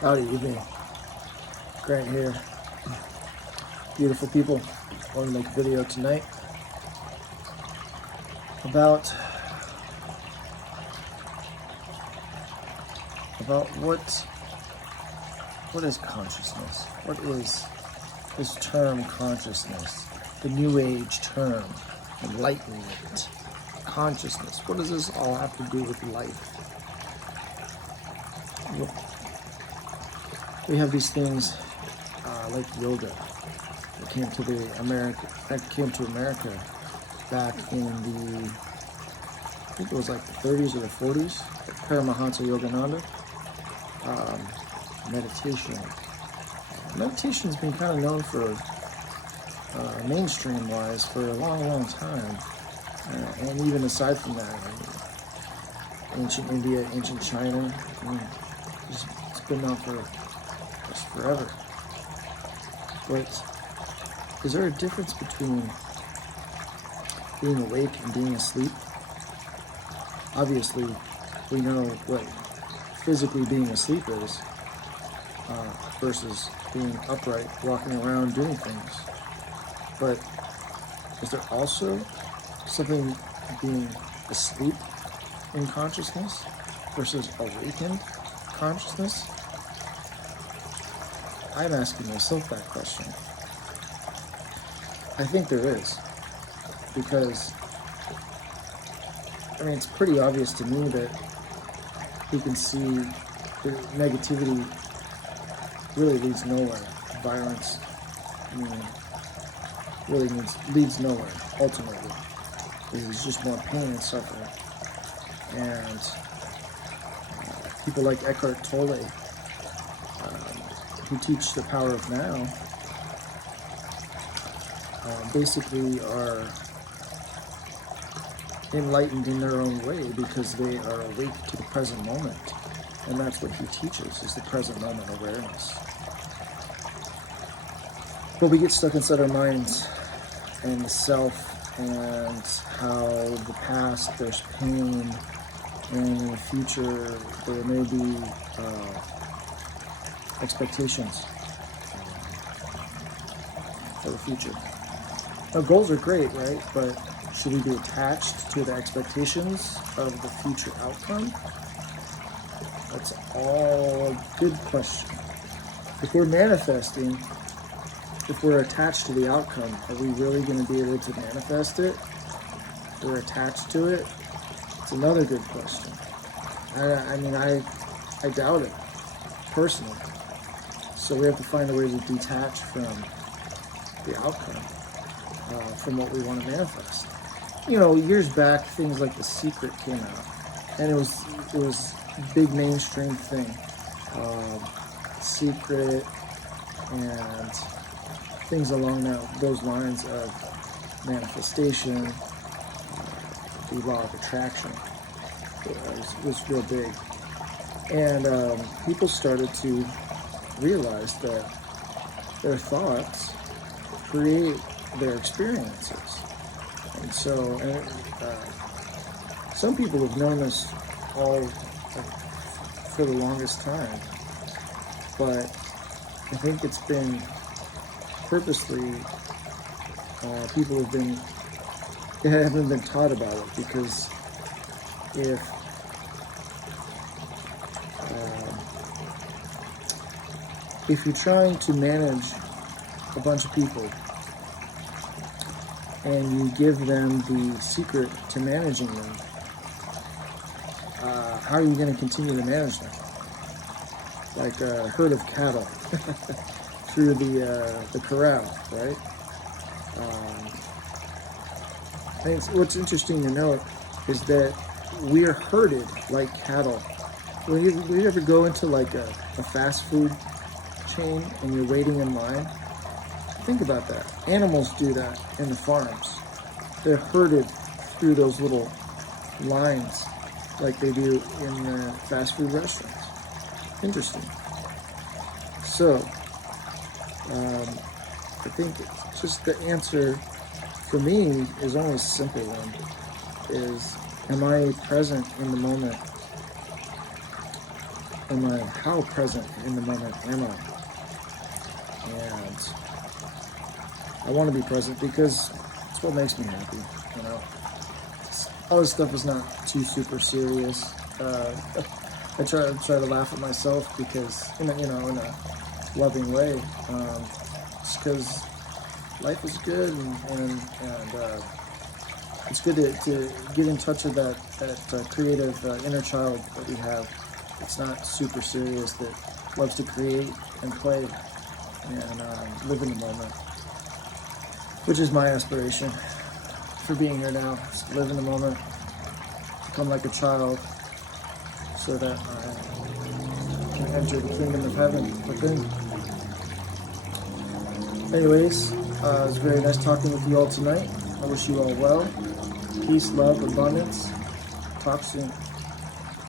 Howdy evening. Grant here. Beautiful people. I want to make a video tonight about what is consciousness? What is this term consciousness? The New Age term, enlightenment, consciousness. What does this all have to do with life? We have these things like yoga that came to America back in the, I think it was like the 30s or the 40s. Paramahansa Yogananda. Meditation. Meditation's been kind of known for mainstream wise for a long time, and even aside from that, ancient India, ancient China, it's been known for just forever. But is there a difference between being awake and being asleep? Obviously, we know what physically being asleep is versus being upright, walking around, doing things. But is there also something being asleep in consciousness versus awakened consciousness? I'm asking myself that question. I think there is, because it's pretty obvious to me that we can see the negativity really leads nowhere. Violence, really leads nowhere, ultimately. It's just more pain and suffering. And people like Eckhart Tolle, who teach the power of now, basically are enlightened in their own way because they are awake to the present moment. And that's what he teaches, is the present moment awareness. But we get stuck inside our minds and the self, and how the past there's pain, and in the future there may be expectations for the future. Now, goals are great, right? But should we be attached to the expectations of the future outcome? That's all a good question. If we're manifesting, if we're attached to the outcome, are we really going to be able to manifest it? If we're attached to it? It's another good question. I doubt it, personally. So we have to find a way to detach from the outcome, from what we want to manifest. Years back, things like The Secret came out, and it was big mainstream thing. Secret and things along those lines of manifestation, the law of attraction was real big. And people started to realize that their thoughts create their experiences. And so, some people have known this all for the longest time, but I think it's been purposely, people haven't been taught about it, because if you're trying to manage a bunch of people and you give them the secret to managing them, how are you going to continue to manage them? Like a herd of cattle through the corral, right? I think what's interesting to note is that we are herded like cattle. When you ever go into like a fast food chain and you're waiting in line, think about that. Animals do that in the farms. They're herded through those little lines like they do in the fast food restaurants. Interesting. So, I think just the answer for me is only a simple one, is am I present in the moment? how present in the moment am I? And I want to be present because it's what makes me happy, you know. All this stuff is not too super serious. I try to laugh at myself because, in a loving way, just because life is good, and it's good to get in touch with that creative inner child that we have. It's not super serious, that loves to create and play and live in the moment, which is my aspiration for being here now. Just live in the moment, become like a child, so that I can enter the kingdom of heaven within. Anyways, it was very nice talking with you all tonight. I wish you all well. Peace, love, abundance. Talk soon.